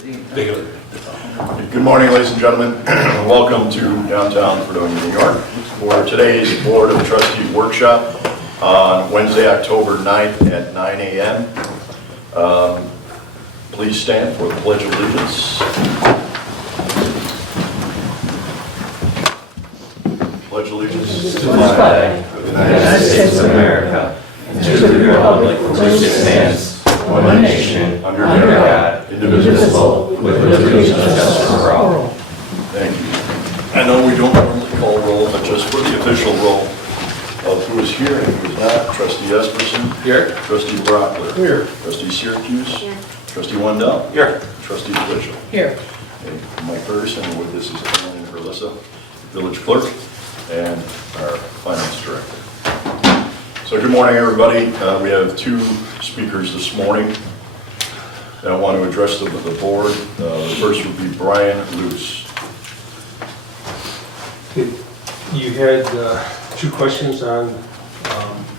Good morning, ladies and gentlemen. Welcome to downtown Fredonia, New York, for today's Board of Trustees workshop on Wednesday, October 9th at 9 a.m. Please stand for the Pledge of Allegiance. Pledge allegiance to the flag of the United States of America and to the republic for which it stands, one nation, under God, indivisible, with liberty and justice for all. Thank you. I know we don't normally call roll, but just for the official roll of who is here and who is not. Trustee Esperson. Here. Trustee Brockler. Here. Trustee Syracuse. Here. Trustee Wendell. Here. Trustee Twitchell. Here. Okay. Mike Ferguson, and with this is Ellen and Carlissa, village clerk, and our finance director. So good morning, everybody. We have two speakers this morning that I want to address them with the board. The first would be Brian Luce. You had two questions on,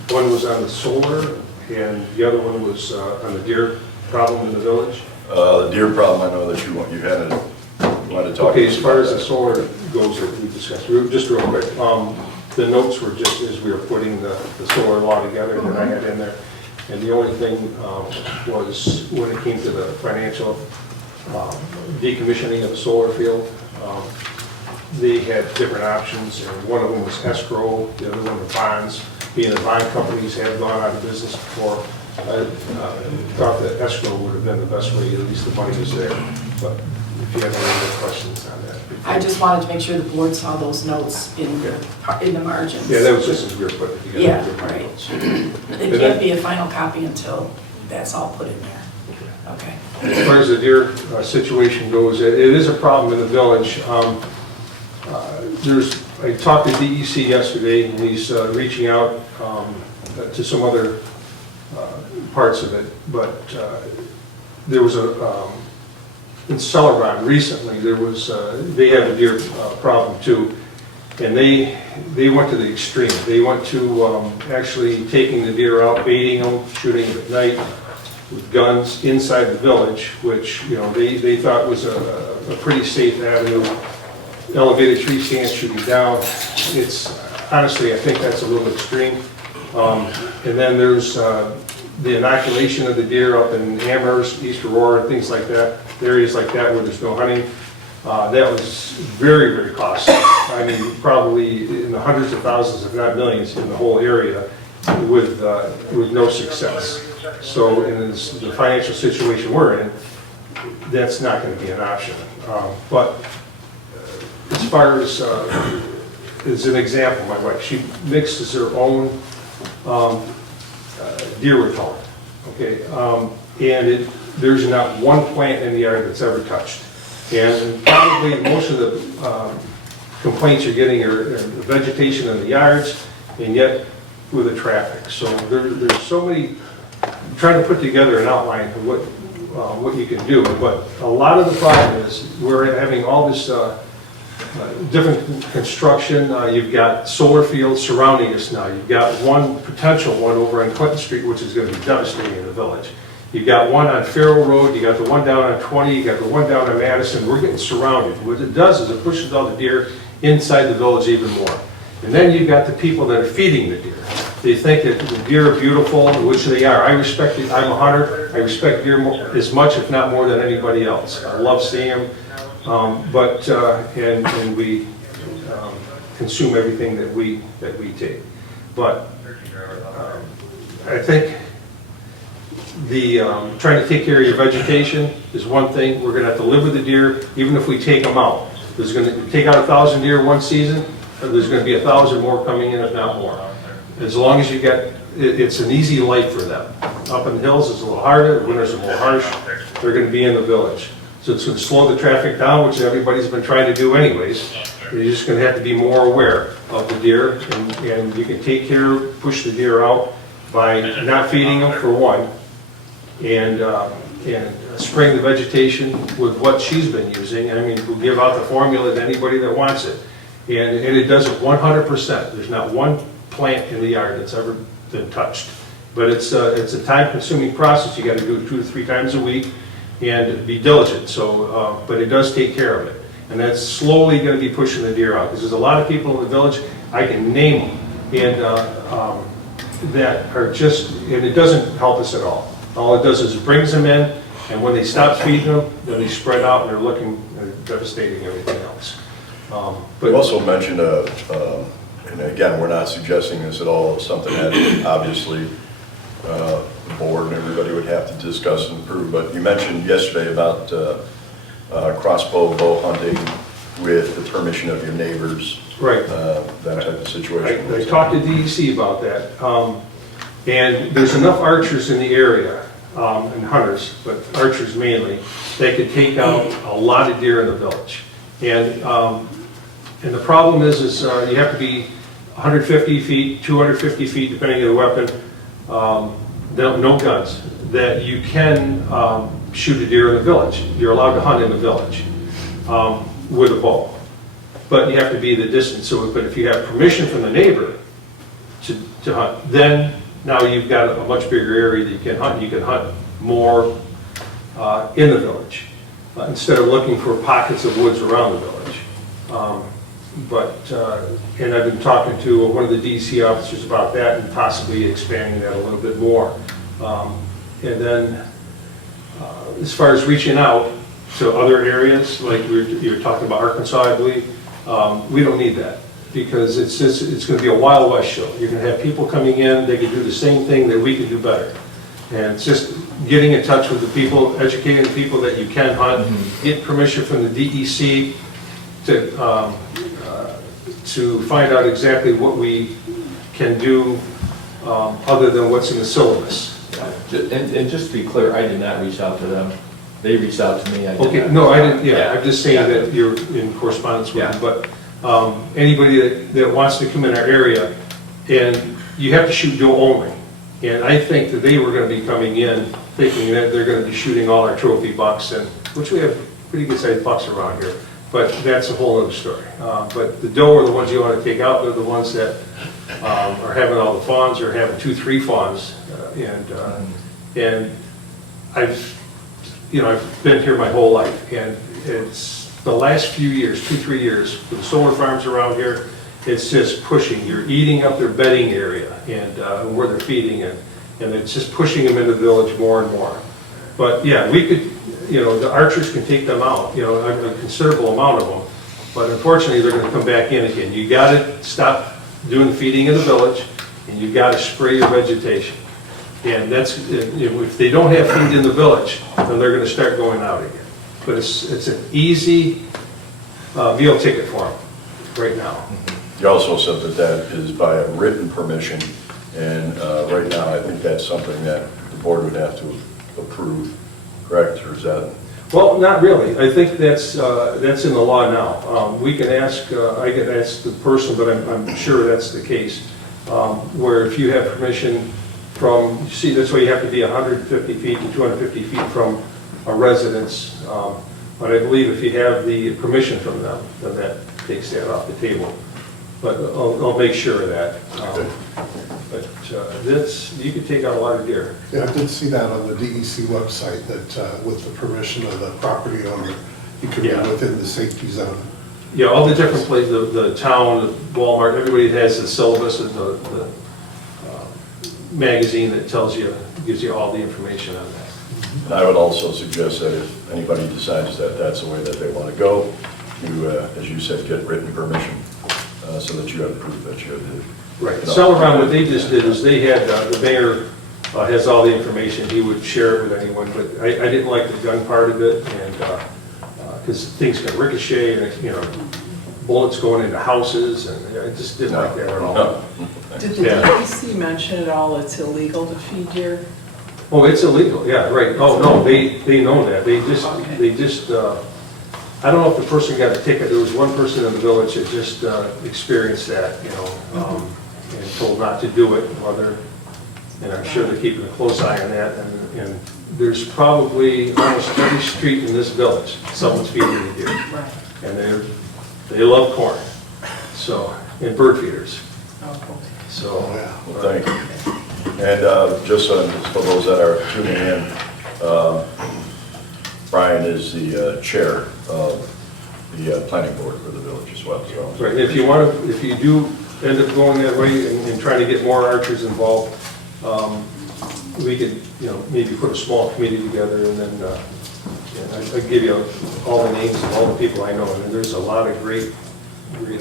one was on the solar and the other one was on the deer problem in the village. The deer problem, I know that you wanted to talk. Okay, as far as the solar goes that we discussed, just real quick, the notes were just as we were putting the solar law together that I had in there. And the only thing was when it came to the financial decommissioning of the solar field, they had different options, and one of them was escrow, the other one was bonds. Being the bond companies have gone out of business before, I thought that escrow would have been the best way, at least the money was there. But if you have any other questions on that. I just wanted to make sure the board saw those notes in the margins. Yeah, that was just as we were putting it together. Yeah, right. It can't be a final copy until that's all put in there. Okay. As far as the deer situation goes, it is a problem in the village. I talked to DEC yesterday, and he's reaching out to some other parts of it, but there was in Celeron recently, they have a deer problem too, and they went to the extreme. They went to actually taking the deer out, baiting them, shooting them at night with guns inside the village, which they thought was a pretty safe avenue. Elevated tree stand shooting down. It's honestly, I think that's a little extreme. And then there's the inoculation of the deer up in Amherst, East Aurora, and things like that, areas like that where there's no hunting. That was very, very costly. I mean, probably in the hundreds of thousands, if not millions, in the whole area with no success. So in the financial situation we're in, that's not going to be an option. But as far as an example, my wife, she mixes her own deer repellent, okay? And there's not one plant in the yard that's ever touched. And probably most of the complaints you're getting are the vegetation in the yards, and yet with the traffic. So there's so many, I'm trying to put together an outline of what you can do, but a lot of the problem is we're having all this different construction. You've got solar fields surrounding us now. You've got one potential one over on Clinton Street, which is going to be devastating in the village. You've got one on Farrell Road. You got the one down on 20. You got the one down on Madison. We're getting surrounded. What it does is it pushes all the deer inside the village even more. And then you've got the people that are feeding the deer. They think that the deer are beautiful, which they are. I respect it. I'm a hunter. I respect deer as much, if not more, than anybody else. I love seeing them. And we consume everything that we take. But I think the trying to take care of your vegetation is one thing. We're going to have to live with the deer, even if we take them out. There's going to take out 1,000 deer one season. There's going to be 1,000 more coming in, if not more. As long as you get, it's an easy life for them. Up in the hills, it's a little harder. Winters are more harsh. They're going to be in the village. So it's going to slow the traffic down, which everybody's been trying to do anyways. You're just going to have to be more aware of the deer, and you can take care, push the deer out by not feeding them for one, and spraying the vegetation with what she's been using. I mean, we'll give out the formula to anybody that wants it, and it does it 100%. There's not one plant in the yard that's ever been touched. But it's a time-consuming process. You got to do it 2 to 3 times a week. and be diligent, so, but it does take care of it. And that's slowly going to be pushing the deer out, because there's a lot of people in the village, I can name them, and that are just, and it doesn't help us at all. All it does is it brings them in, and when they stop feeding them, then they spread out and they're looking, they're devastating everything else. You also mentioned, and again, we're not suggesting this at all, it's something that obviously the board and everybody would have to discuss and approve, but you mentioned yesterday about crossbow bow hunting with the permission of your neighbors. Right. That type of situation. I talked to DEC about that, and there's enough archers in the area, and hunters, but archers mainly, that could take out a lot of deer in the village. And the problem is you have to be 150 feet, 250 feet, depending on the weapon, no guns, that you can shoot a deer in the village. You're allowed to hunt in the village with a bow. But you have to be the distance. So, but if you have permission from the neighbor to hunt, then now you've got a much bigger area that you can hunt. You can hunt more in the village instead of looking for pockets of woods around the village. And I've been talking to one of the DC officers about that and possibly expanding that a little bit more. And then as far as reaching out to other areas, like you were talking about Arkansas, I believe, we don't need that, because it's going to be a Wild West show. You're going to have people coming in, they can do the same thing that we can do better. And it's just getting in touch with the people, educating the people that you can hunt, get permission from the DEC to find out exactly what we can do other than what's in the syllabus. And just to be clear, I did not reach out to them. They reached out to me. Okay, no, I didn't, yeah, I'm just saying that you're in correspondence with them, but anybody that wants to come in our area, and you have to shoot doe only. And I think that they were going to be coming in thinking that they're going to be shooting all our trophy bucks, and which we have pretty good sized bucks around here, but that's a whole other story. But the doe are the ones you want to take out. They're the ones that are having all the fawns, or having 2-3 fawns, and I've been here my whole life, and it's the last few years, 2-3 years, with the solar farms around here, it's just pushing. You're eating up their bedding area and where they're feeding, and it's just pushing them into the village more and more. But yeah, we could, the archers can take them out, a considerable amount of them, but unfortunately they're going to come back in again. You got to stop doing the feeding in the village, and you got to spray your vegetation. And that's, if they don't have feed in the village, then they're going to start going out again. But it's an easy meal ticket for them right now. You also said that is by a written permission, and right now I think that's something that the board would have to approve, correct, or is that? Well, not really. I think that's in the law now. We can ask, I can ask the person, but I'm sure that's the case, where if you have permission from, you see, that's why you have to be 150 feet to 250 feet from a residence. But I believe if you have the permission from them, then that takes that off the table. But I'll make sure of that. But you could take out a lot of deer. Yeah, I did see that on the DEC website, that with the permission of the property owner, you could be within the safety zone. Yeah, all the different places, the town, the Walmart, everybody has the syllabus and the magazine that gives you all the information on that. And I would also suggest that if anybody decides that that's the way that they want to go, to, as you said, get written permission so that you have proof that you have the. Right. Celeron, what they just did is they had, the mayor has all the information, he would share it with anyone, but I didn't like the gun part of it, and because things can ricochet, and bullets going into houses, and I just didn't like that at all. No. Did the DEC mention at all it's illegal to feed deer? Oh, it's illegal, yeah, right. Oh, no, they know that. They just, I don't know if the person got a ticket. There was one person in the village that just experienced that, and told not to do it. And I'm sure they're keeping a close eye on that. And there's probably almost every street in this village, someone's feeding the deer. Right. And they love corn, so, and bird feeders. Oh, okay. So, Well, thank you. And just for those that are tuning in, Brian is the chair of the planning board for the village as well, so. Right, if you do end up going that way and trying to get more archers involved, we could, maybe put a small committee together and then, I'd give you all the names of all the people I know, and there's a lot of great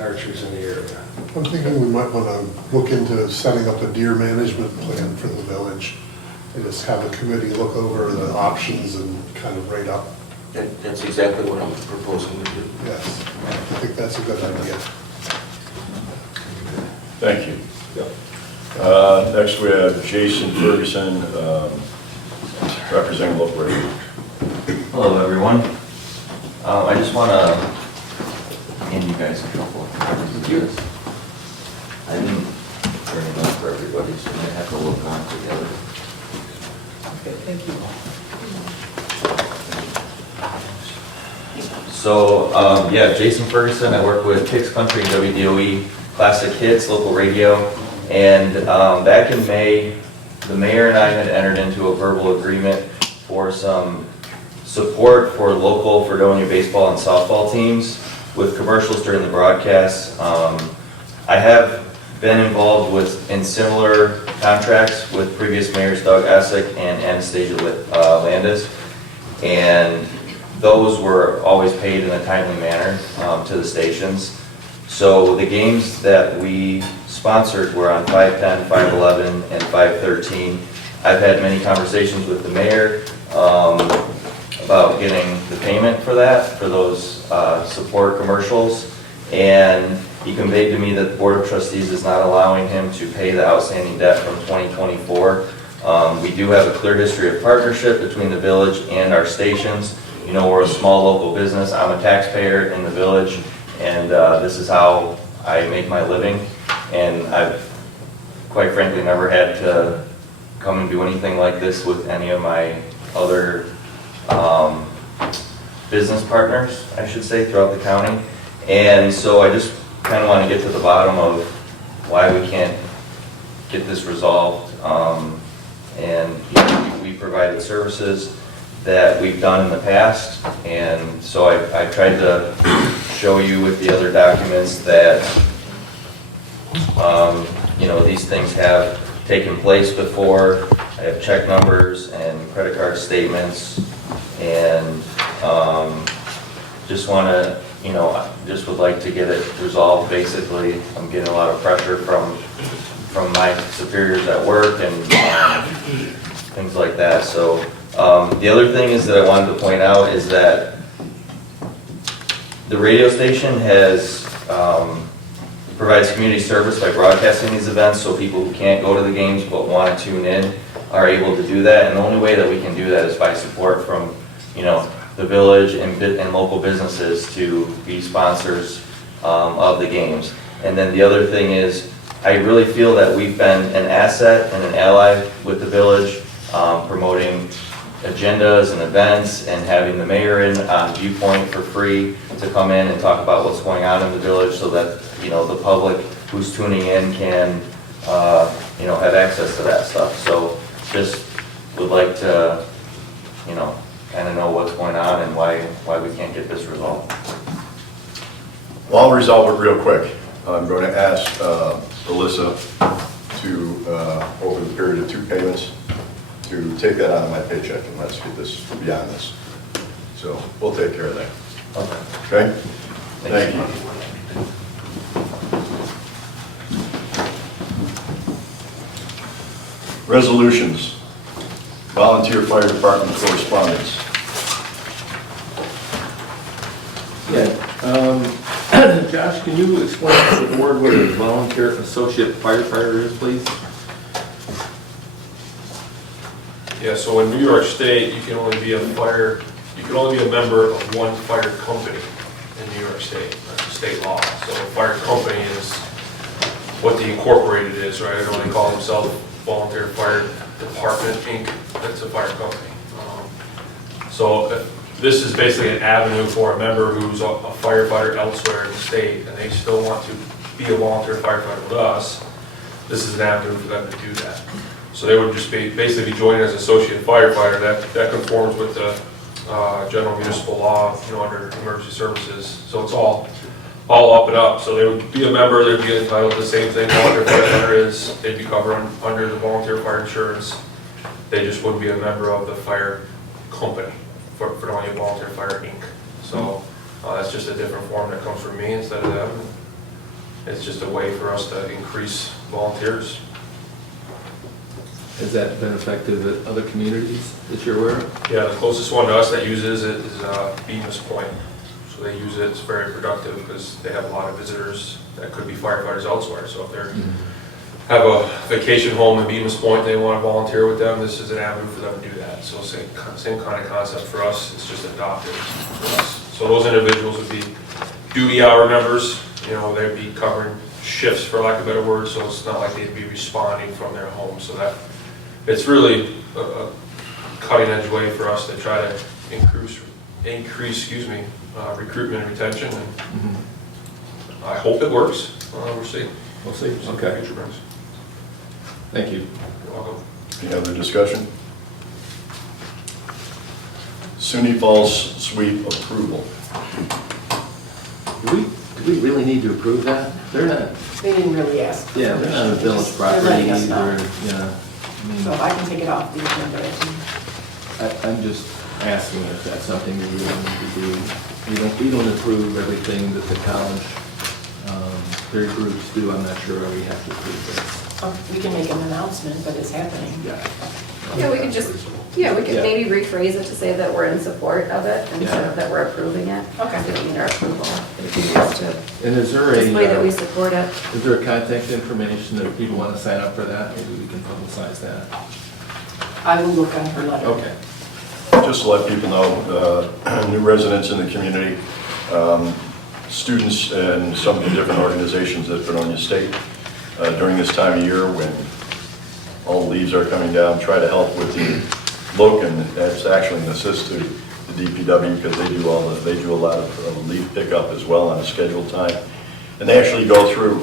archers in the area. I'm thinking we might want to look into setting up a deer management plan for the village and just have a committee look over the options and kind of rate up. That's exactly what I'm proposing to do. Yes, I think that's a good idea. Thank you. Yeah. Next, we have Jason Ferguson, representing local radio. Hello, everyone. I just want to hand you guys a couple of copies of this. I didn't bring it up for everybody, so you might have to look on together. Okay, thank you. So, yeah, Jason Ferguson, I work with Kicks Country and WDOE Classic Hits, local radio. And back in May, the mayor and I had entered into a verbal agreement for some support for local Fredonia baseball and softball teams with commercials during the broadcast. I have been involved in similar contracts with previous mayors Doug Essick and Anastasia Landis, and those were always paid in a timely manner to the stations. So the games that we sponsored were on 510, 511, and 513. I've had many conversations with the mayor about getting the payment for that, for those support commercials, and he conveyed to me that the Board of Trustees is not allowing him to pay the outstanding debt from 2024. We do have a clear history of partnership between the village and our stations. We're a small local business. I'm a taxpayer in the village, and this is how I make my living. And I've, quite frankly, never had to come and do anything like this with any of my other business partners, I should say, throughout the county. And so I just kind of want to get to the bottom of why we can't get this resolved. And we provided services that we've done in the past, and so I tried to show you with the other documents that these things have taken place before. I have check numbers and credit card statements, and just want to, just would like to get it resolved. Basically, I'm getting a lot of pressure from my superiors at work and things like that. So the other thing is that I wanted to point out is that the radio station provides community service by broadcasting these events, so people who can't go to the games but want to tune in are able to do that. And the only way that we can do that is by support from, the village and local businesses to be sponsors of the games. And then the other thing is, I really feel that we've been an asset and an ally with the village, promoting agendas and events and having the mayor in on Viewpoint for free to come in and talk about what's going on in the village so that, the public who's tuning in can, have access to that stuff. So just would like to, kind of know what's going on and why we can't get this resolved. Well, I'll resolve it real quick. I'm going to ask Alyssa to, over the period of 2 payments, to take that out of my paycheck and let's get this beyond this. So we'll take care of that. Okay? Thank you. Resolutions. Volunteer Fire Department correspondence. Yeah. Josh, can you explain to the board what a volunteer associate firefighter is, please? Yeah, so in New York State, you can only be a member of one fire company in New York State. That's state law. So a fire company is what the incorporated is, right? I know they call themselves Volunteer Fire Department, Inc. That's a fire company. So this is basically an avenue for a member who's a firefighter elsewhere in the state, and they still want to be a volunteer firefighter with us. This is an avenue for them to do that. So they would just be basically joining as associate firefighter. That conforms with the general municipal law, under emergency services. So it's all up and up. So they would be a member, they'd be entitled to the same thing volunteer firefighter is. They'd be covered under the volunteer fire insurance. They just wouldn't be a member of the fire company, Fredonia Volunteer Fire Inc. So that's just a different form that comes from me instead of them. It's just a way for us to increase volunteers. Has that been effective at other communities that you're aware of? Yeah, the closest one to us that uses it is Bemis Point. So they use it, it's very productive because they have a lot of visitors that could be firefighters elsewhere. So if they have a vacation home in Bemis Point, they want to volunteer with them, this is an avenue for them to do that. So same kind of concept for us, it's just adopted for us. So those individuals would be duty hour members, they'd be covering shifts, for lack of a better word, so it's not like they'd be responding from their home. So that it's really a cutting edge way for us to try to increase recruitment and retention, and I hope it works. We'll see. We'll see. Okay. Future brings. Thank you. You're welcome. Any other discussion? SUNY Falls Suite approval. Do we really need to approve that? They're not, They didn't really ask. for yeah, they're not a permission. village They're property letting us know. either, So if I can take it off the agenda, I can. I'm just asking if that's something we really need to do. We don't approve everything that the college, their groups do. I'm not sure we have to approve this. Oh, we can make an announcement, but it's happening. Yeah, we could just, we could Yeah. maybe rephrase it to say that we're in support of it instead of that we're approving it. Okay. We don't need our approval. It would be nice to And is there display that we a, support it. is there a contact information that if people want to sign up for that? Maybe we can publicize that. I will look on her letter. Okay. Just to let people know, new residents in the community, students and some of the different organizations at Fredonia State, during this time of year when all the leaves are coming down, try to help with the Locan. That's actually an assist to the DPW because they do a lot of leaf pickup as well on a scheduled time. And they actually go through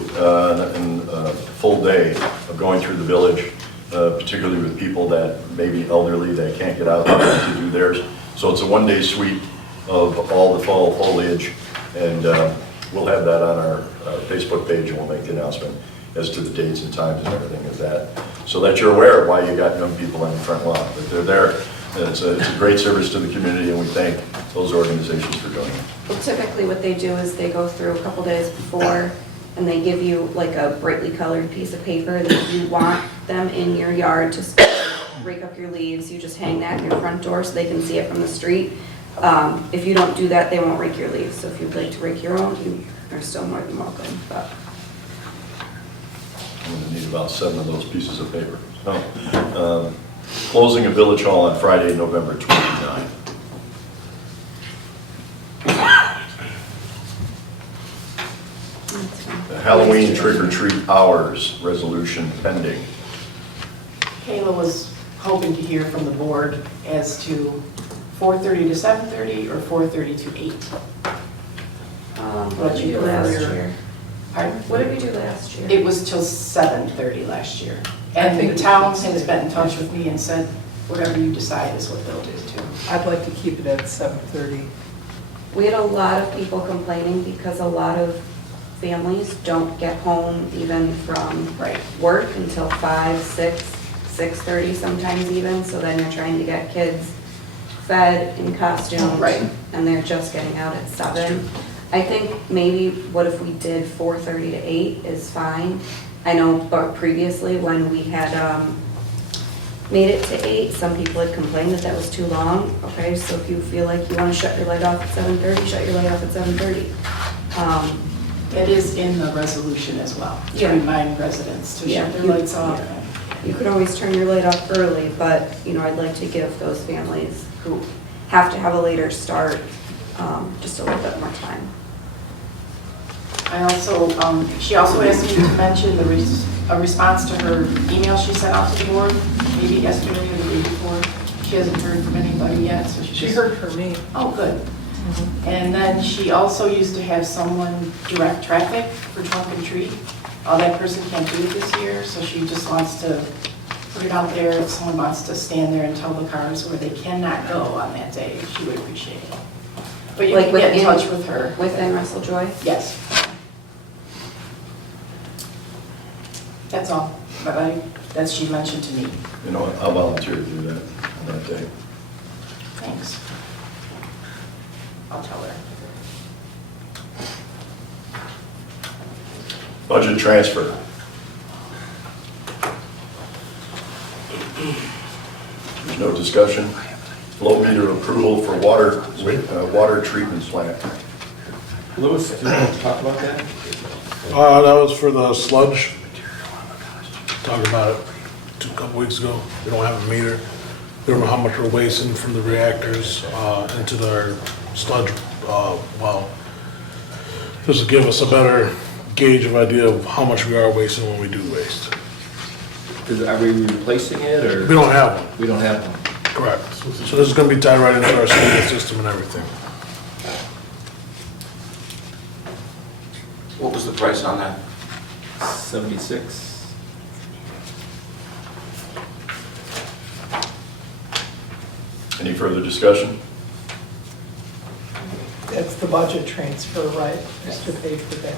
in a full day of going through the village, particularly with people that may be elderly, that can't get out to do theirs. So it's a one-day sweep of all the fall foliage, and we'll have that on our Facebook page, and we'll make the announcement as to the dates and times and everything of that, so that you're aware of why you got young people on the front lawn. But they're there, and it's a great service to the community, and we thank those organizations for doing it. Well, typically what they do is they go through a couple days before and they give you like a brightly colored piece of paper that if you want them in your yard to rake up your leaves, you just hang that in your front door so they can see it from the street. If you don't do that, they won't rake your leaves. So if you'd like to rake your own, you are still more than welcome. But I'm going to need about 7 of those pieces of paper. So, closing a village hall on Friday, November 29th. The Halloween trick-or-treat hours resolution pending. Kayla was hoping to hear from the board as to 4:30 to 7:30 or 4:30 to 8. what did we do last year? Pardon? What did we do last year? It was till 7:30 last year. I And think the we town should has say- been in touch with me and said, whatever you decide is what they'll do too. I'd like to keep it at 7:30. We had a lot of people complaining because a lot of families don't get home even from Right. work until 5, 6, 6:30 sometimes even, so then you're trying to get kids fed in costumes. Right. And they're just getting out at 7. I think maybe what if we did 4:30 to 8 is fine. I know, but previously when we had made it to 8, some people had complained that that was too long. Okay, so if you feel like you want to shut your light off at 7:30, shut your light off at 7:30. It is in the resolution as well, to Yeah. remind residents to Yeah, shut their you- lights off. You could always turn your light off early, but, I'd like to give those families who have to have a later start, just a little bit more time. I also, she also asked me to mention a response to her email she sent out to the board, maybe yesterday or the day before. She hasn't heard from anybody yet, so She heard from me. Oh, good. And then she also used to have someone direct traffic for trunk and tree. That person can't do it this year, so she just wants to put it out there, if someone wants to stand there and tell the cars where they cannot go on that day, she would appreciate it. But you Like can get in within- touch with her. Within Russell Joy? Yes. That's all, that she mentioned to me. You know, I'll volunteer to do that on that day. Thanks. I'll tell her. Budget transfer. There's no discussion. Flow meter approval for water treatment plant. Louis, do you want to talk about that? That was for the sludge. Talked about it a couple weeks ago. We don't have a meter. We don't know how much we're wasting from the reactors into our sludge well. This will give us a better gauge of idea of how much we are wasting when we do waste. Are we replacing it, or? We don't have one. We don't have one. Correct. So this is gonna be tied right into our SCADA system and everything. What was the price on that? 76? Any further discussion? That's the budget transfer, right? Just to pay for that.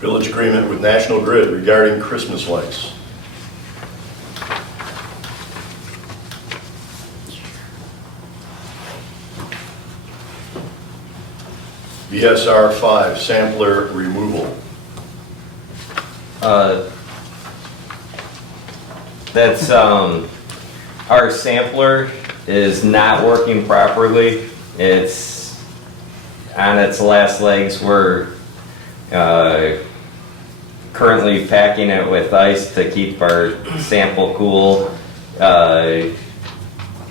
Village agreement with National Grid regarding Christmas lights. BSR 5 sampler removal. That's, our sampler is not working properly. It's on its last legs. We're currently packing it with ice to keep our sample cool.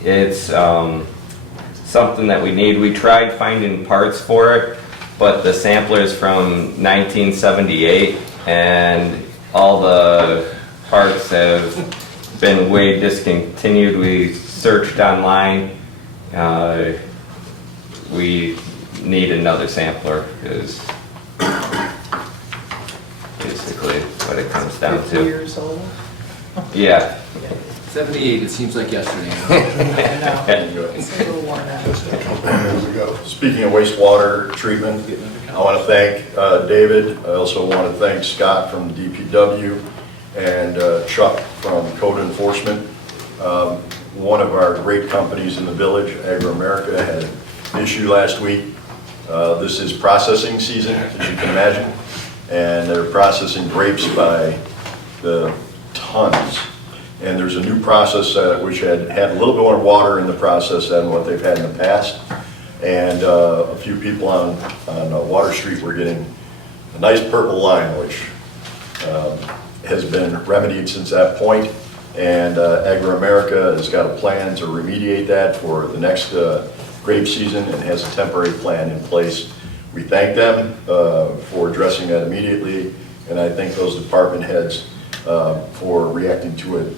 It's something that we need. We tried finding parts for it, but the sampler is from 1978 and all the parts have been way discontinued. We searched online. We need another sampler is basically what it comes down 50 to. years old. Yeah. 78, it seems like yesterday. I know. It's a little worn out. Just a couple of years ago. Speaking of wastewater treatment, I want to thank David. I also want to thank Scott from DPW and Chuck from Code Enforcement. One of our great companies in the village, Agro-America, had an issue last week. This is processing season, as you can imagine, and they're processing grapes by the tons. And there's a new process which had a little bit more water in the process than what they've had in the past. And a few people on Water Street were getting a nice purple line, which has been remedied since that point. And Agro-America has got a plan to remediate that for the next grape season and has a temporary plan in place. We thank them for addressing that immediately, and I thank those department heads for reacting to it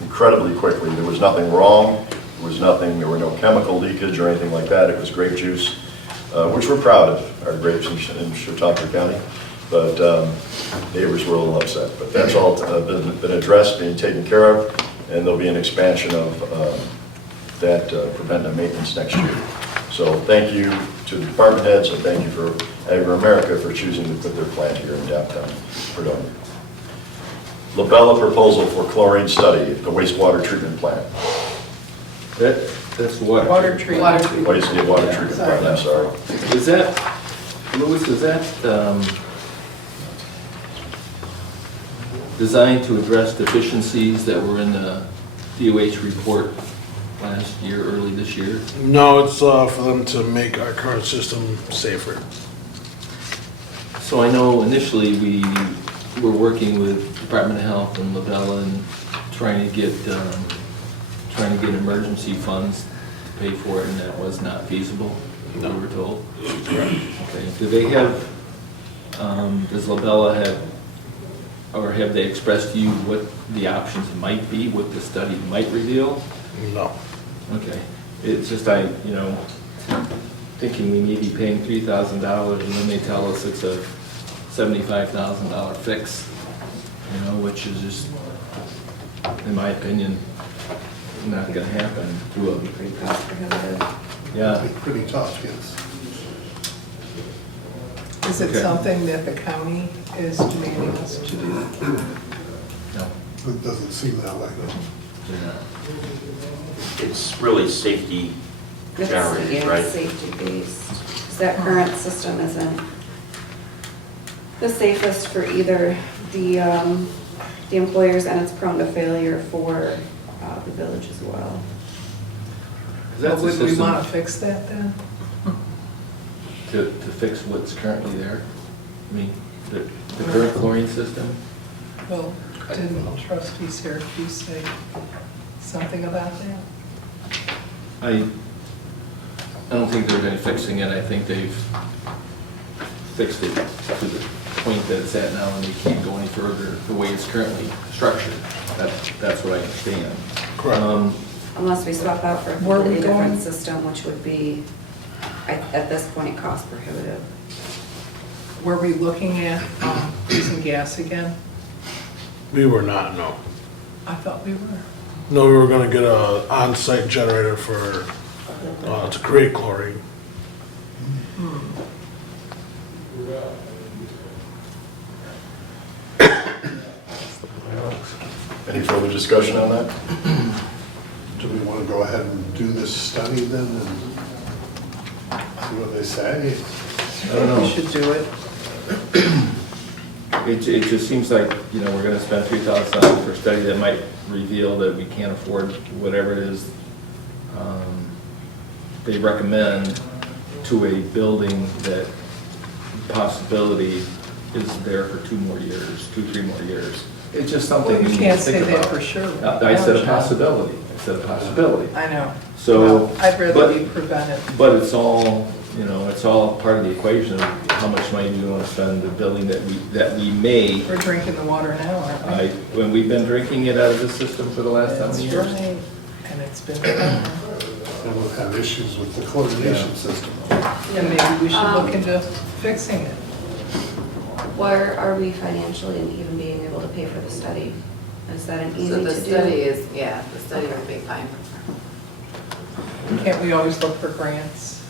incredibly quickly. There was nothing wrong. There were no chemical leakage or anything like that. It was grape juice, which we're proud of, our grapes in Chautauqua County. But neighbors were a little upset. But that's all been addressed, being taken care of, and there'll be an expansion of that preventive maintenance next year. So thank you to the department heads, and thank you for Agro-America for choosing to put their plant here in downtown Fredonia. Labella proposal for chlorine study at the wastewater treatment plant. That's what? Water treatment. Water treatment. Wastewater treatment plant, I'm sorry. Is that, Louis, is that designed to address deficiencies that were in the DOH report last year, early this year? No, it's for them to make our current system safer. So I know initially we were working with Department of Health and Labella and trying to get emergency funds to pay for it, and that was not feasible, we were told. Okay. Do they have, does Labella have, or have they expressed to you what the options might be, what the study might reveal? No. Okay. It's just thinking we may be paying $3,000 and then they tell us it's a $75,000 fix, which is just in my opinion, not gonna happen to Be a, pretty cost prohibitive. yeah. It's pretty tough, yes. Is it Okay. something that the county is demanding us to do? No, It doesn't seem that way, though. they're not. It's really safety It's, generated, yeah, right? safety based. 'Cause that current system isn't the safest for either the employers, and it's prone to failure for the village as well. That's a Would we system want to fix that then? to fix what's currently there. I mean, the current chlorine system, Well, didn't trustee Syracuse say something about that? I don't think there's any fixing it. I think they've fixed it to the point that it's at now, and they can't go any further the way it's currently structured. That's what I understand. Correct. Unless we swap out for a Where are we completely different going? system, which would be, at this point, cost prohibitive. Were we looking at using gas again? We were not, no. I thought we were. No, we were gonna get a on-site generator for, to create chlorine. Any further discussion on that? Do we want to go ahead and do this study then and see what they say? I don't know. We should do it. It just seems like, you know, we're gonna spend $3,000 for a study that might reveal that we can't afford whatever it is they recommend to a building that possibility is there for 3 more years. It's just something Well, we you need to can't say think that about. for sure. I said a possibility. I said a possibility. I know. So, Well, I'd rather but- be preventive. But it's all, you know, it's all part of the equation of how much money do we want to spend in the building that we may. We're drinking the water now, aren't we? When we've been drinking it out of the system for the last how That's many years? right. And it's been fun. And we'll have issues with the chlorination system. And maybe we should look into fixing it. Where are we financially in even being able to pay for the study? Is that an easy So to do? the study is, yeah, the study will be fine. Can't we always look for grants?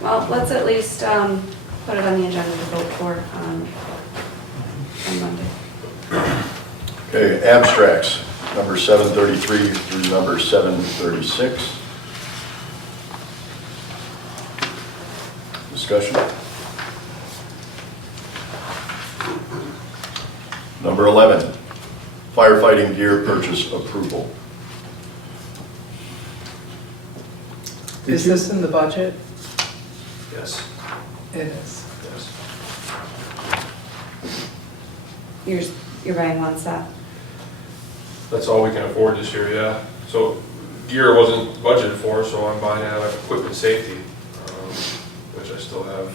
Well, let's at least put it on the agenda to vote for on Monday. Okay, abstracts, number 733 through number 736. Discussion? Number 11, firefighting gear purchase approval. Is this in the budget? Yes, It is. yes. You're buying one set? That's all we can afford this year, yeah. So gear wasn't budgeted for, so I'm buying out of equipment safety, which I still have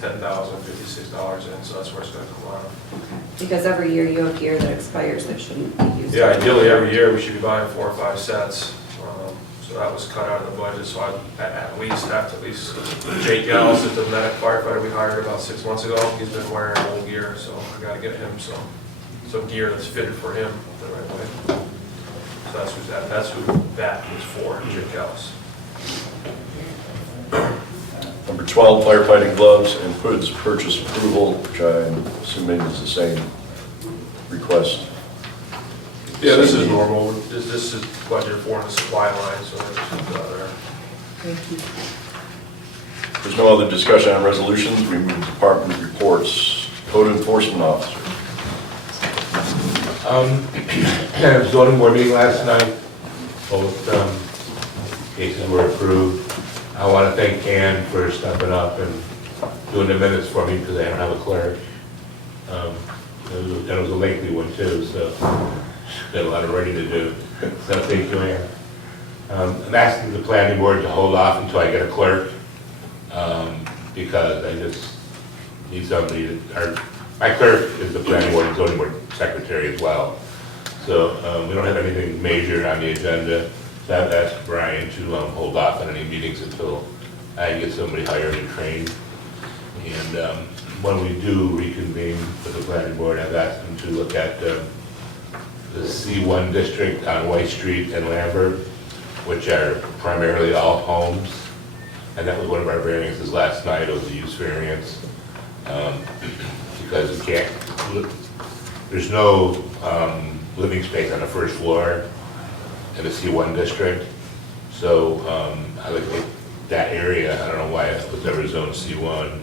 $10,056 in, so that's where it's gonna come out of. Okay. Because every year you have gear that expires that shouldn't be used. Yeah, ideally every year we should be buying 4 or 5 sets. So that was cut out of the budget, so I at least have to Jake Gallus is the medic firefighter we hired about 6 months ago. He's been wearing old gear, so I gotta get him some gear that's fitted for him the right way. So that's who that is for, Jake Gallus. Number 12, firefighting gloves and hoods purchase approval, which I'm assuming is the same request. Yeah, this is normal. This is budgeted for in the supply line, so that's just there. Thank you. There's no other discussion on resolutions. We move to department reports. Code enforcement officer. Zoning board meeting last night, both cases were approved. I want to thank Ann for stepping up and doing the minutes for me because I don't have a clerk. It was a lengthy one too, so got a lot of writing to do. So thank you, Ann. I'm asking the planning board to hold off until I get a clerk because I just need somebody my clerk is the planning board and zoning board secretary as well. So we don't have anything major on the agenda. So I've asked Brian to hold off on any meetings until I get somebody hired and trained. And when we do reconvene with the planning board, I've asked them to look at the C1 district on White Street and Lambert, which are primarily all homes. And that was one of our variances last night, it was a use variance. Because you can't, there's no living space on the first floor in the C1 district. So I look at that area, I don't know why it was ever zoned C1,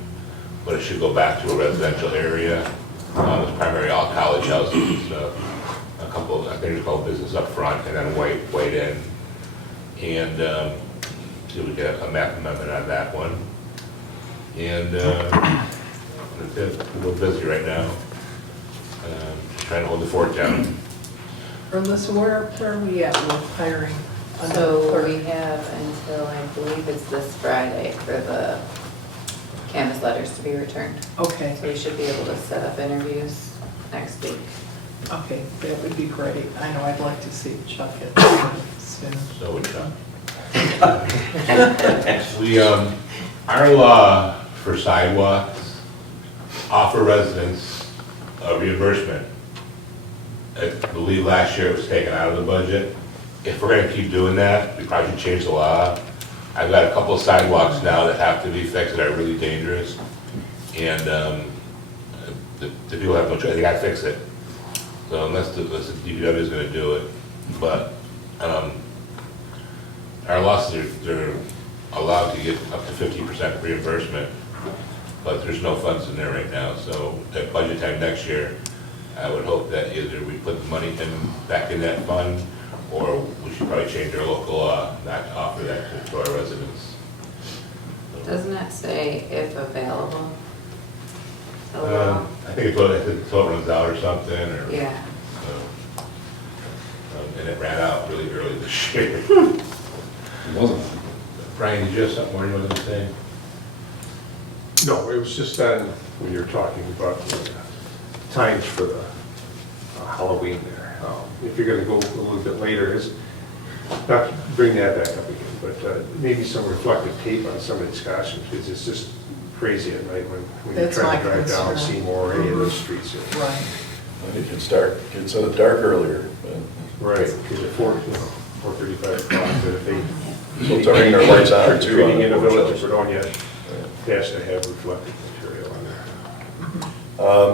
but it should go back to a residential area. It's primarily all college houses, a couple, I think there's a couple business up front and then white in. And see if we get a map amendment on that one. And that's it. We're busy right now. Just trying to hold the fort down. Alyssa, where are we at with hiring? So we have until, I believe it's this Friday for the canvas letters to be returned. Okay, So we should be able to set up interviews next week. okay, that would be great. I know I'd like to see Chuck it soon. So we our law for sidewalks offer residents a reimbursement. I believe last year it was taken out of the budget. If we're gonna keep doing that, we probably should change the law. I've got a couple of sidewalks now that have to be fixed that are really dangerous. And the people have no choice, they gotta fix it. So unless the DPW is gonna do it. But our losses they're allowed to get up to 50% reimbursement, but there's no funds in there right now. So at budget time next year, I would hope that either we put the money back in that fund, or we should probably change our local law not to offer that to our residents. Doesn't it say if available? I think it's until it runs out or something, or Yeah. and it ran out really early this year. It wasn't. Brian, did you have something more you wanted to say? No, it was just then, when you were talking about the times for the Halloween there. If you're gonna go a little bit later, not to bring that back up again, but maybe some reflective tape on some of these costumes, because it's just crazy at night when you That's try my to drive down concern. Seymour or any of those streets. Right. It gets dark, gets dark earlier. Right, because at 4:35 o'clock, but if they So turning their lights on too. treating in the village of Fredonia, it has to have reflective material on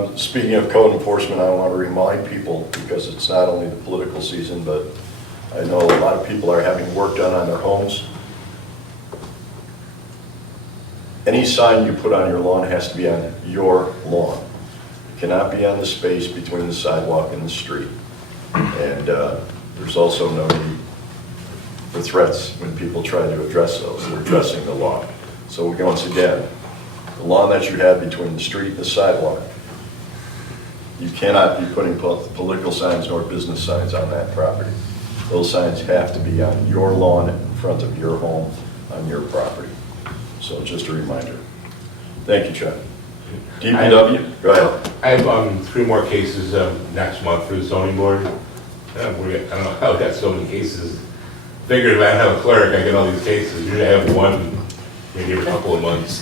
there. Speaking of code enforcement, I want to remind people, because it's not only the political season, but I know a lot of people are having work done on their homes. Any sign you put on your lawn has to be on your lawn. It cannot be on the space between the sidewalk and the street. And there's also no need for threats when people try to address those. They're addressing the law. So once again, the lawn that you have between the street and the sidewalk, you cannot be putting political signs nor business signs on that property. Those signs have to be on your lawn in front of your home on your property. So just a reminder. Thank you, Chuck. DPW, go ahead. I have 3 more cases next month for the zoning board. I don't know how I got so many cases. Figured if I have a clerk, I get all these cases. Usually I have one, maybe every couple of months.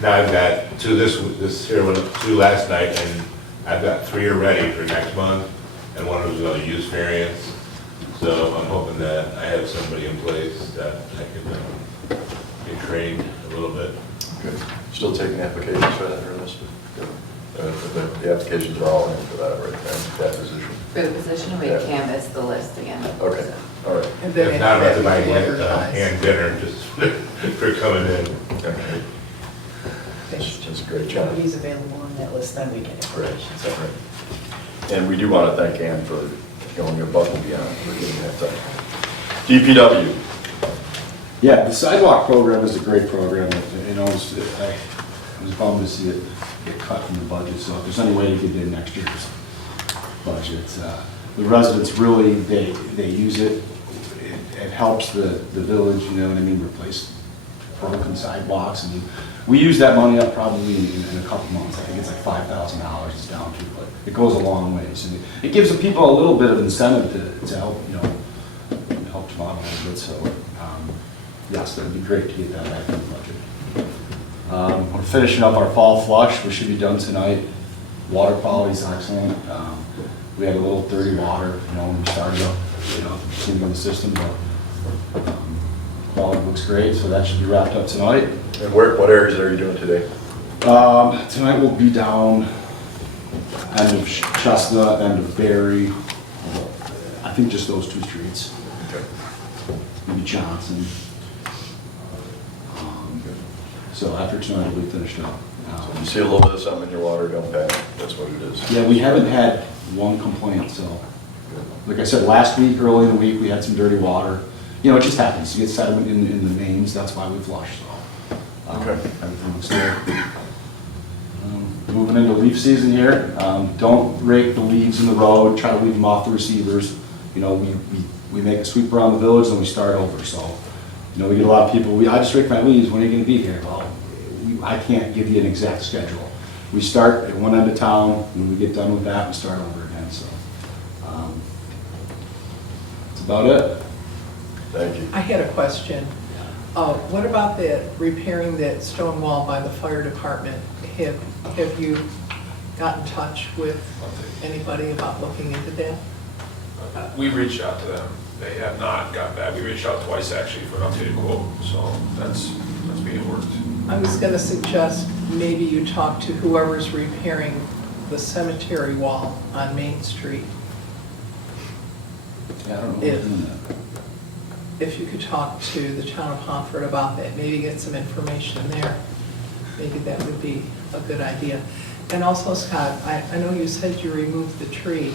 Now I've got 2 this here, 2 last night, and I've got 3 already for next month, and one was another use variance. So I'm hoping that I have somebody in place that I can be trained a little bit. Good. Still taking applications for that, Ernest? Good. The applications are all in for that right now, that position. For the position, we Yeah. canvess the list again. Okay, all right. And then If not, I'm it about to buy has to be advertised. hand dinner just for coming in. Okay. That's a great job. If he's available on that list, then we get information. So Right. And we do want to thank Ann for going above and beyond for getting that done. DPW. Yeah, the sidewalk program is a great program. You know, I was bummed to see it get cut from the budget, so if there's any way you could do next year's budget. The residents really, they use it. It helps the village, you know what I mean, replace broken sidewalks. And we use that money up probably in a couple months. I think it's like $5,000 it's down to, but it goes a long way. So it gives the people a little bit of incentive to help, you know, help them out a little bit. So yes, that would be great to get that back in the budget. We're finishing up our fall flush. We should be done tonight. Water quality is excellent. We had a little dirty water, you know, when we started up, you know, beginning of the system, but quality looks great, so that should be wrapped up tonight. And what areas are you doing today? Tonight we'll be down end of Chestnut, end of Berry, I think just those 2 streets. Okay. Maybe Johnson. So after tonight, we'll be finished up. So you see a little bit of something in your water, don't panic, that's what it is. Yeah, we haven't had one complaint, so. Like I said, last week, early in the week, we had some dirty water. You know, it just happens, you get sediment in the mains, that's why we flush, so. Okay. Everything looks good. Moving into leaf season here, don't rake the leaves in the road, try to leave them off the receivers. You know, we make a sweep around the village and we start over, so. You know, we get a lot of people, I just rake my leaves, when are you gonna be here? Well, I can't give you an exact schedule. We start at one end of town, when we get done with that, we start over again, so. That's about it. Thank you. I had a question. What about that, repairing that stone wall by the fire department? Have you got in touch with anybody about looking into that? We reached out to them. They have not gotten back. We reached out twice actually for an updated quote, so that's being worked. I was gonna suggest maybe you talk to whoever's repairing the cemetery wall on Main Street. Yeah, I don't know who's doing that. If you could talk to the town of Pomfret about that, maybe get some information there. Maybe that would be a good idea. And also, Scott, I know you said you removed the tree,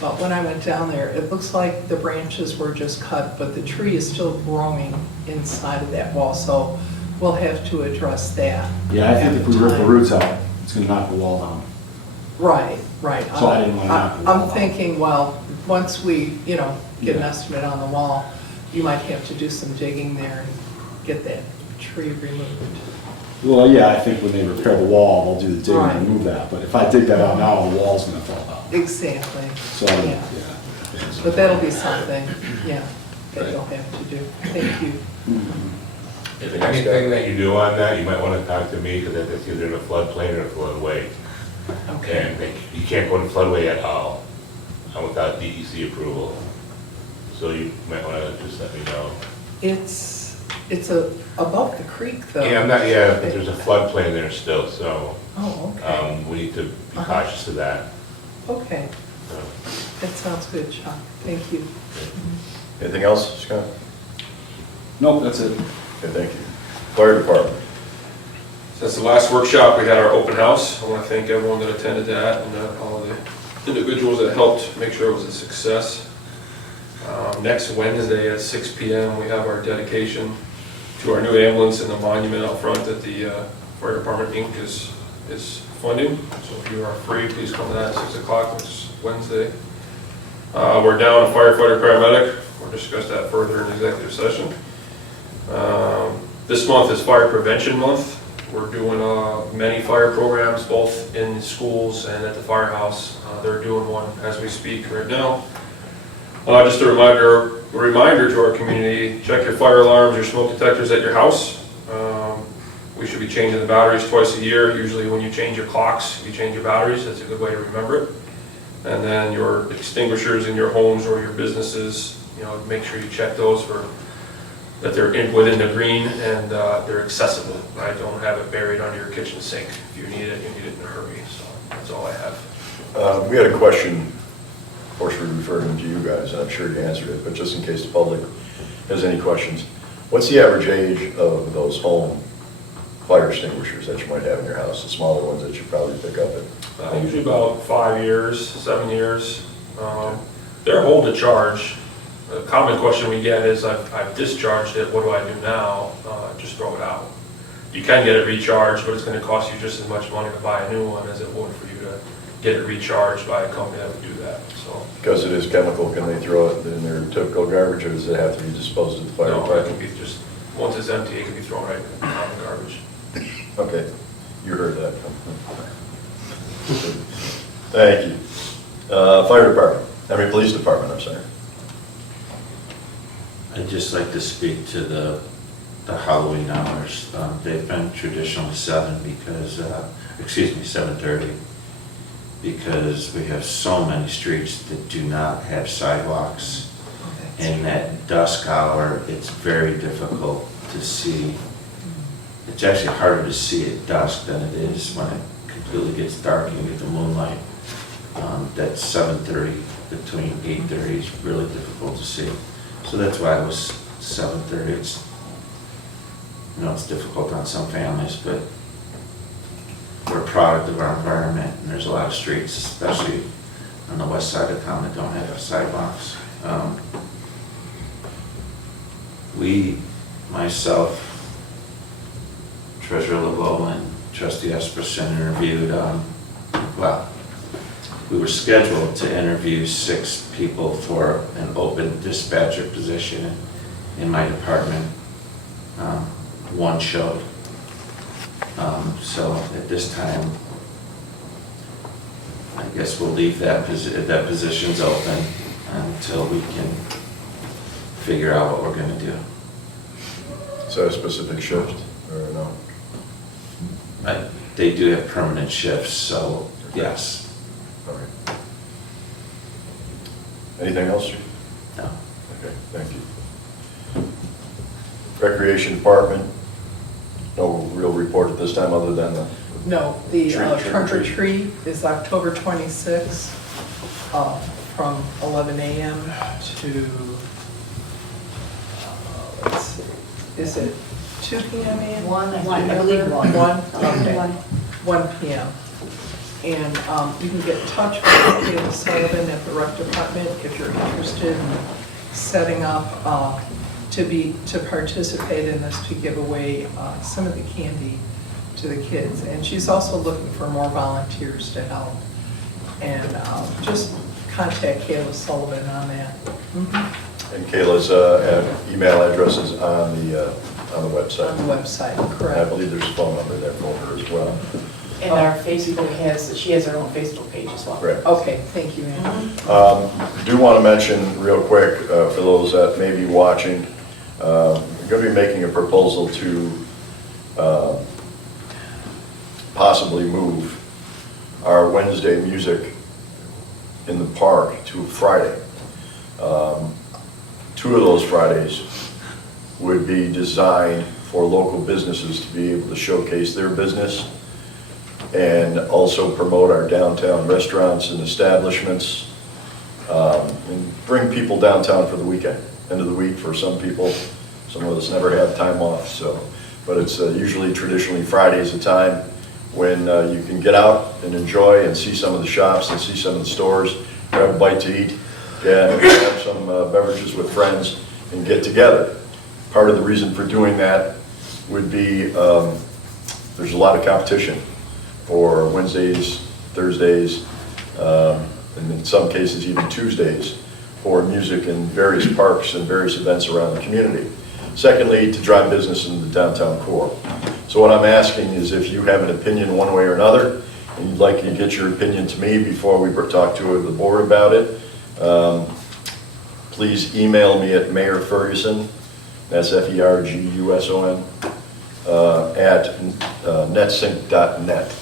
but when I went down there, it looks like the branches were just cut, but the tree is still growing inside of that wall, so we'll have to address that. Yeah, I think at if we the rip the time. roots out, it's gonna knock the wall down. Right. So I didn't want to knock the wall I'm out. thinking, well, once we, get an estimate on the wall, you might have to do some digging there and get that tree removed. Well, yeah, I think when they repair the wall, they'll do the digging Right. and remove that, but if I dig that out now, the wall's gonna fall out. Exactly. So, Yeah. yeah. But that'll be something, that you'll have to do. Thank you. If there's anything that you do on that, you might want to talk to me, because it's either in a floodplain or a floodway. Okay. And you can't go in floodway at all without DEC approval. So you might want to just let me know. It's above the creek though. But there's a floodplain there still, so Oh, okay. we need to be cautious of that. Okay. So. That sounds good, Chuck. Thank you. Anything else, Scott? Nope, that's it. Okay, thank you. Fire department. Since the last workshop, we had our open house. I want to thank everyone that attended that and all the individuals that helped make sure it was a success. Next Wednesday at 6 p.m. we have our dedication to our new ambulance and the monument out front that the Fire Department Inc. is funding. So if you are free, please come to that at 6 o'clock, which is Wednesday. We're down a firefighter paramedic. We'll discuss that further in executive session. This month is Fire Prevention Month. We're doing many fire programs, both in schools and at the firehouse. They're doing one as we speak right now. Just a reminder to our community, check your fire alarms, your smoke detectors at your house. We should be changing the batteries twice a year. Usually when you change your clocks, you change your batteries. That's a good way to remember it. And then your extinguishers in your homes or your businesses, make sure you check those for that they're within the green and they're accessible. Right? Don't have it buried under your kitchen sink. If you need it in a hurry. So that's all I have. We had a question, of course we're referring to you guys, and I'm sure you answered it, but just in case the public has any questions. What's the average age of those home fire extinguishers that you might have in your house, the smaller ones that you probably pick up at? Usually about 5 years, 7 years. They're hold to charge. A common question we get is, I've discharged it, what do I do now? Just throw it out. You can get it recharged, but it's going to cost you just as much money to buy a new one as it would for you to get it recharged by a company that would do that. So Because it is chemical, can they throw it in their typical garbage, or does it have to be disposed at the fire no, it department? can be just, once it's empty, it can be thrown right in the common garbage. Okay, you heard that. Thank you. Fire department, police department, I'm sorry. I'd just like to speak to the Halloween hours. They've been traditionally 7 because, 7:30. because we have so many streets that do not have sidewalks. In that dusk hour, it's very difficult to see. It's actually harder to see at dusk than it is when it completely gets dark and you get the moonlight. That 7:30, between 8:30 is really difficult to see. So that's why it was 7:30. It's, you know, it's difficult on some families, but we're a product of our environment, and there's a lot of streets, especially on the west side of town, that don't have sidewalks. We, myself, Treasurer LeBeau, and Trustee Esperson interviewed, well, we were scheduled to interview 6 people for an open dispatcher position in my department. 1 showed. So at this time, I guess we'll leave that position's open until we can figure out what we're gonna do. Is that a specific shift or no? They do have permanent shifts, so yes. All right. Anything else? No. Okay, thank you. Recreation Department, no real report at this time other than the... No, the Trunk or treat. treat is October 26th from 11 a.m. to, let's see, is it 2 p.m. a.m.? I believe 1. 1? Okay. 1 p.m. And you can get in touch with Caleb Sullivan at the Rec Department if you're interested in setting up to participate in this, to give away some of the candy to the kids. And she's also looking for more volunteers to help. And just contact Kayla Sullivan on that. Mm-hmm. And Kayla's email address is on the website. On the website, correct. I believe there's a phone number there for her as well. And our Facebook she has her own Facebook page as well. Right. Okay, thank you, Ann. Do want to mention real quick for those that may be watching, we're going to be making a proposal to possibly move our Wednesday music in the park to Friday. 2 of those Fridays would be designed for local businesses to be able to showcase their business and also promote our downtown restaurants and establishments, and bring people downtown for the weekend, end of the week for some people. Some of us never have time off, so, but it's usually traditionally Friday's a time when you can get out and enjoy and see some of the shops and see some of the stores, grab a bite to eat, and have some beverages with friends and get together. Part of the reason for doing that would be there's a lot of competition for Wednesdays, Thursdays, and in some cases even Tuesdays for music in various parks and various events around the community. Secondly, to drive business in the downtown core. So what I'm asking is if you have an opinion one way or another, and you'd like to get your opinion to me before we talk to the board about it, please email me at Mayor Ferguson, that's Ferguson, at netsync.net.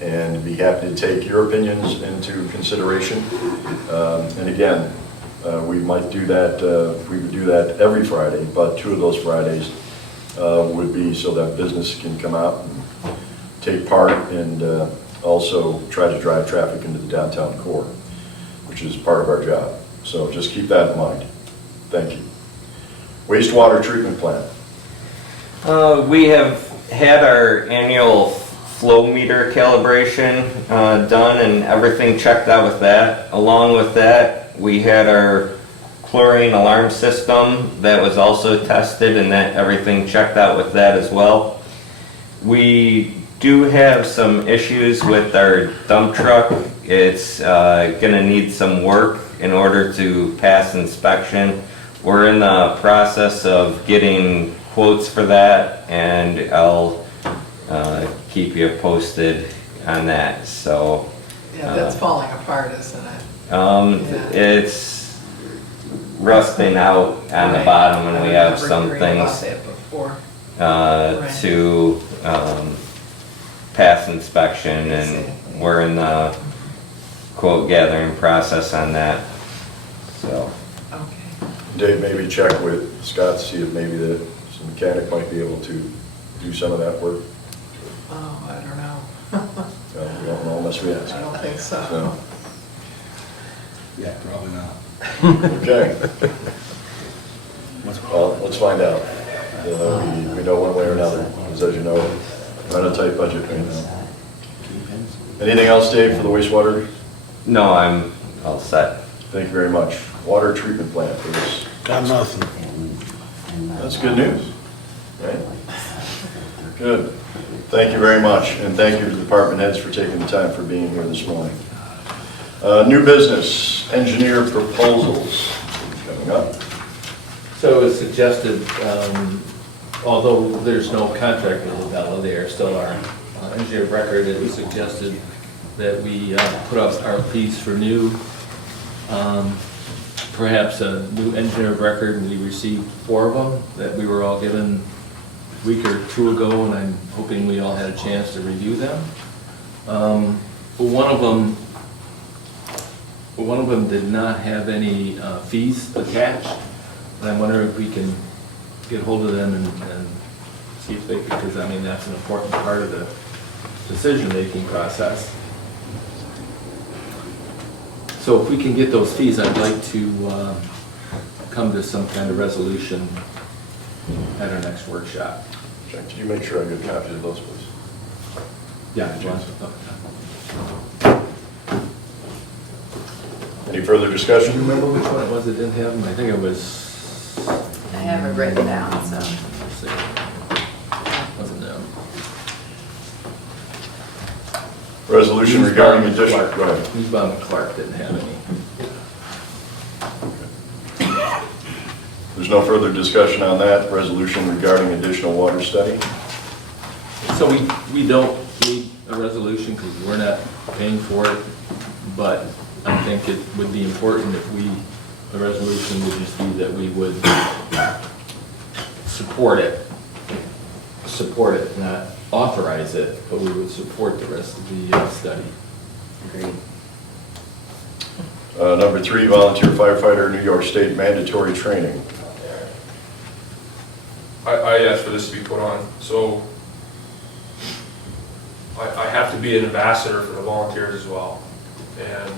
And be happy to take your opinions into consideration. And again, we might do that, we would do that every Friday, but 2 of those Fridays would be so that business can come out and take part and also try to drive traffic into the downtown core, which is part of our job. So just keep that in mind. Thank you. Wastewater treatment plant. We have had our annual flow meter calibration done and everything checked out with that. Along with that, we had our chlorine alarm system that was also tested, and that everything checked out with that as well. We do have some issues with our dump truck. It's gonna need some work in order to pass inspection. We're in the process of getting quotes for that, and I'll keep you posted on that. So Yeah, that's falling apart, isn't it? It's rusting out on the bottom, and we have some things to pass inspection, and we're in the quote gathering process on that, so. Okay. Dave, maybe check with Scott, see if maybe some mechanic might be able to do some of that work. Oh, I don't know. We don't know unless we ask. I don't think so. So, Yeah, probably not. okay. Well, let's find out. We know one way or another, because as you know, we're on a tight budget right now. Anything else, Dave, for the wastewater? No, I'm all set. Thank you very much. Water treatment plant for this. Got nothing. That's good news, right? Good. Thank you very much, and thank you to the department heads for taking the time for being here this morning. New business, engineer proposals coming up. So it was suggested, although there's no contract with Labella, they are still our engineer of record. It was suggested that we put up RFPs for new, perhaps a new engineer of record, and we received 4 of them that we were all given a week or 2 ago, and I'm hoping we all had a chance to review them. One of them did not have any fees attached, and I'm wondering if we can get hold of them and see if they, because I mean, that's an important part of the decision-making process. So if we can get those fees, I'd like to come to some kind of resolution at our next workshop. Jack, could you make sure I get copies of those, please? Yeah. Any further discussion? Do you remember which one it was that didn't have them? I think it was... I have it written down, so. Let's see. Wasn't them. Resolution regarding additional, Clark. go ahead. Newsbaum and Clark didn't have any. There's no further discussion on that. Resolution regarding additional water study. So we don't need a resolution because we're not paying for it, but I think it would be important if the resolution would just be that we would support it, not authorize it, but we would support the rest of the study. Agreed. Number 3, volunteer firefighter, New York State mandatory training. I asked for this to be put on, so I have to be an ambassador for the volunteers as well. And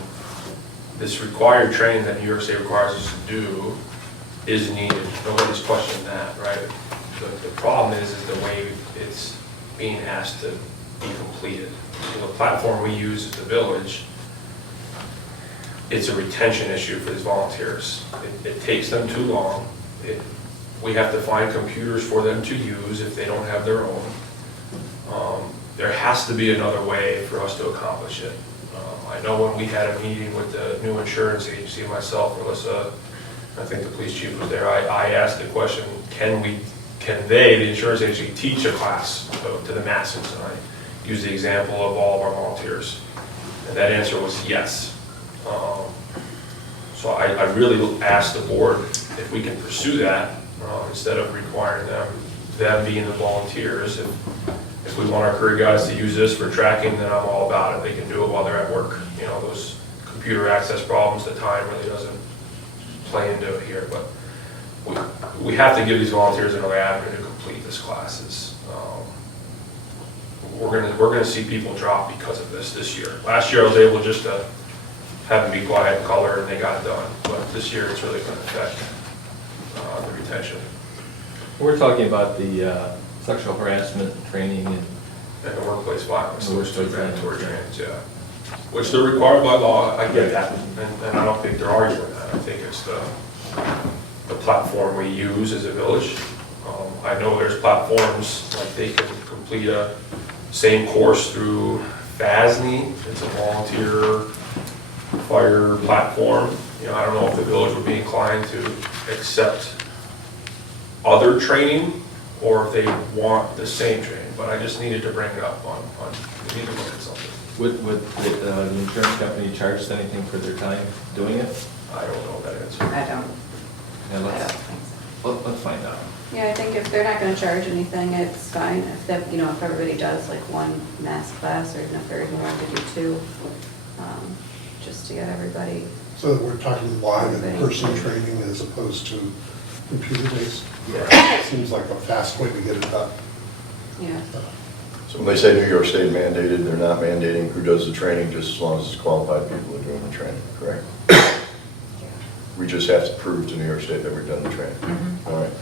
this required training that New York State requires us to do is needed. Nobody's questioning that, right? The problem is the way it's being asked to be completed. So the platform we use at the village, it's a retention issue for these volunteers. It takes them too long. We have to find computers for them to use if they don't have their own. There has to be another way for us to accomplish it. I know when we had a meeting with the new insurance agency, myself, Melissa, I think the police chief was there, I asked the question, can they, the insurance agency, teach a class to the masses? And I used the example of all of our volunteers. And that answer was yes. So I really asked the board if we can pursue that instead of requiring them being the volunteers. If we want our career guys to use this for tracking, then I'm all about it. They can do it while they're at work. You know, those computer access problems, the time really doesn't play into it here. But we have to give these volunteers another avenue to complete this classes. We're gonna see people drop because of this year. Last year I was able just to have them be quiet and color and they got it done. But this year it's really going to affect the retention. We're talking about the sexual harassment training and the workplace violence, The those two workplace mandatory violence, trainings, yeah. Which they're required by law, I get that, and I don't think they're arguing that. I think it's the platform we use as a village. I know there's platforms, like they can complete a same course through FASNY, it's a volunteer fire platform. You know, I don't know if the village would be inclined to accept other training or if they want the same training, but I just needed to bring it up on we need to look at something. Would the insurance company charge us anything for their time doing it? I don't know that answer. I don't. Yeah, I don't let's, think so. let's find out. Yeah, I think if they're not gonna charge anything, it's fine. If that, you know, if everybody does like one math class, or if there's more to do two, just to get everybody. So that we're talking live in-person training as opposed to computer-based. Seems like a fast way to get it done. Yeah. So when they say New York State mandated, they're not mandating who does the training, just as long as it's qualified people are doing the training, correct? We just have to prove to New York State that we've done the training. All right.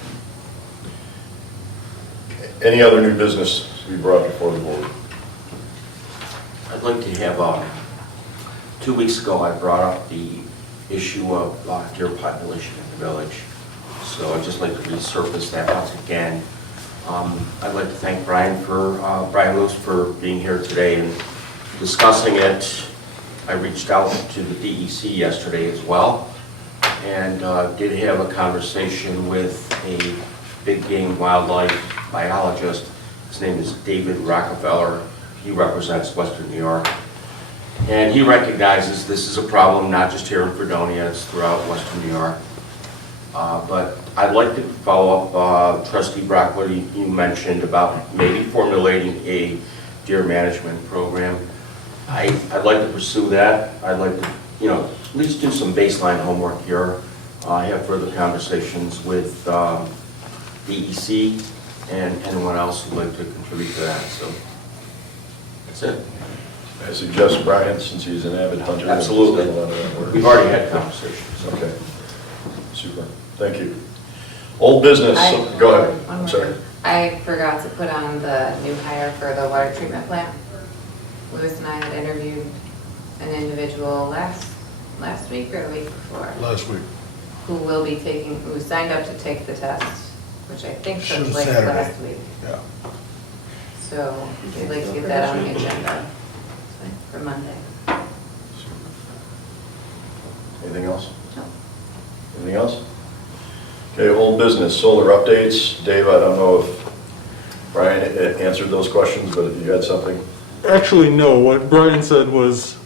Any other new business to be brought before the board? I'd like to have, 2 weeks ago, I brought up the issue of deer population in the village. So I'd just like to resurface that once again. I'd like to thank Brian Lewis for being here today and discussing it. I reached out to the DEC yesterday as well, and did have a conversation with a big game wildlife biologist. His name is David Rockefeller. He represents Western New York. And he recognizes this is a problem not just here in Fredonia, it's throughout Western New York. But I'd like to follow up, Trustee Brock, what you mentioned about maybe formulating a deer management program. I'd like to pursue that. I'd like to, at least do some baseline homework here. Have further conversations with DEC and anyone else who'd like to contribute to that. So that's it. I suggest Brian, since he's an avid hunter. Absolutely. He's done a lot of that work. We've already had conversations. Okay. Super. Thank you. Old business. Go ahead. I'm sorry. I forgot to put on the new hire for the water treatment plant. Louis and I had interviewed an individual last week or the week before. Last week. Who signed up to take the test, which I think took place Saturday. last week. Yeah. So we'd like to get that on the agenda for Monday. Anything else? No. Anything else? Okay, old business, solar updates. Dave, I don't know if Brian answered those questions, but if you had something. Actually, no. What Brian said was,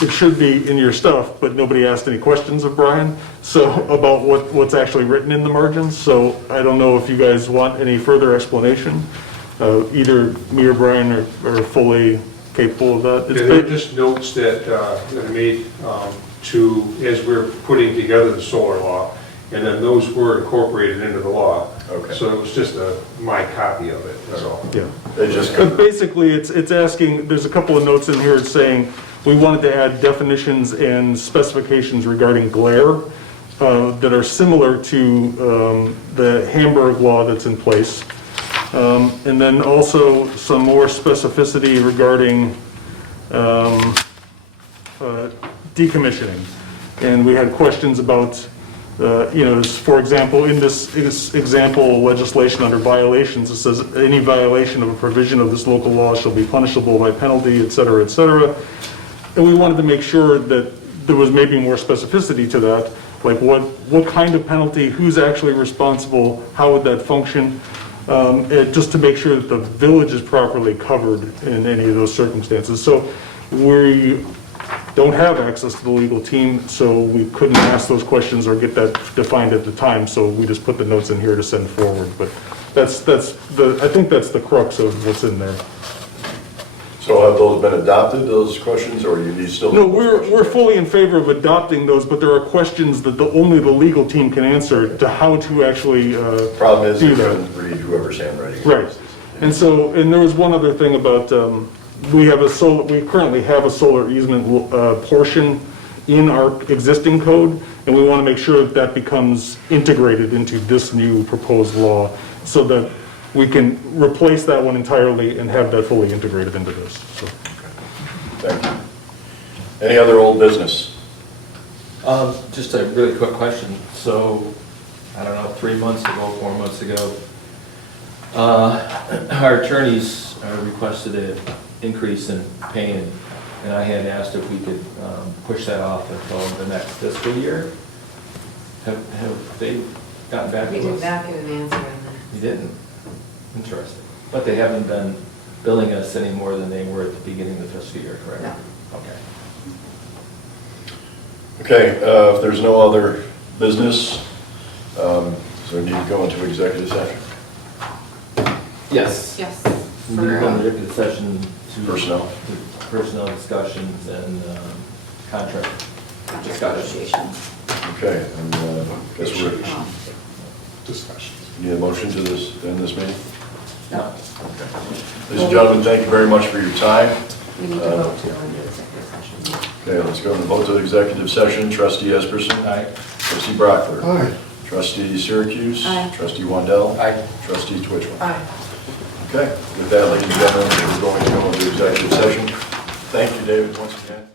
it should be in your stuff, but nobody asked any questions of Brian, so about what's actually written in the margins. So I don't know if you guys want any further explanation. Either me or Brian are fully capable of that. Yeah, they're just notes that I made as we're putting together the solar law, and then those were incorporated into the law. Okay. So it was just my copy of it, that's all. Yeah. But basically, it's asking, there's a couple of notes in here saying, we wanted to add definitions and specifications regarding glare that are similar to the Hamburg law that's in place. And then also some more specificity regarding decommissioning. And we had questions about, for example, in this example legislation under violations, it says any violation of a provision of this local law shall be punishable by penalty, et cetera, et cetera. And we wanted to make sure that there was maybe more specificity to that, like what kind of penalty, who's actually responsible, how would that function, just to make sure that the village is properly covered in any of those circumstances. So we don't have access to the legal team, so we couldn't ask those questions or get that defined at the time, so we just put the notes in here to send forward. But I think that's the crux of what's in there. So have those been adopted, those questions, or you need still? No, we're fully in favor of adopting those, but there are questions that only the legal team can answer to how to actually Problem is, do you that. couldn't read whoever's handwriting. Right. And there was one other thing about, we currently have a solar easement portion in our existing code, and we want to make sure that becomes integrated into this new proposed law so that we can replace that one entirely and have that fully integrated into this. So. Thank you. Any other old business? Just a really quick question. So, I don't know, 3 months ago, 4 months ago, our attorneys requested an increase in pay, and I had asked if we could push that off until the next fiscal year. Have they gotten back to us? We did not get an answer on that. You didn't? Interesting. But they haven't been billing us any more than they were at the beginning of the fiscal year, correct? No. Okay. Okay, if there's no other business, so we need to go into executive session. Yes. Yes. We need to go into executive session to Personnel. to personnel discussions and contract. Contract negotiations. Okay, and guess we're, Discussions. need a motion to this, end this meeting? No. Ladies and gentlemen, thank you very much for your time. We need to vote to go into executive session. Okay, let's go and vote to executive session. Trustee Esperson. Aye. Trustee Brockler. Aye. Trustee Syracuse. Aye. Trustee Wandell. Aye. Trustee Twitchell. Aye. Okay, with that, ladies and gentlemen, we're going to go into executive session. Thank you, David, once again.